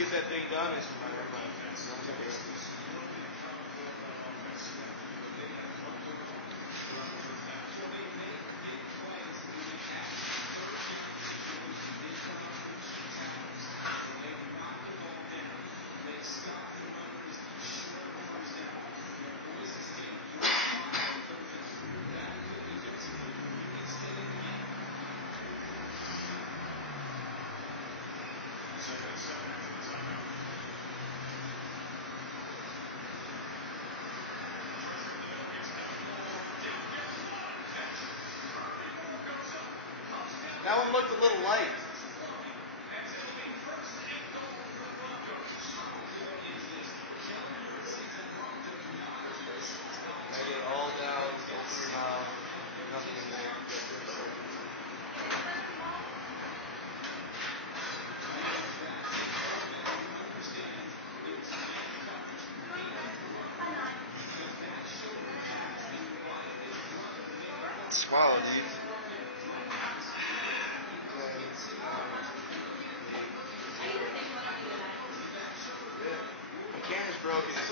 Get that thing done. That one looked a little light. I get all down, open your mouth, nothing in there. Swallow, dude. My camera's broken.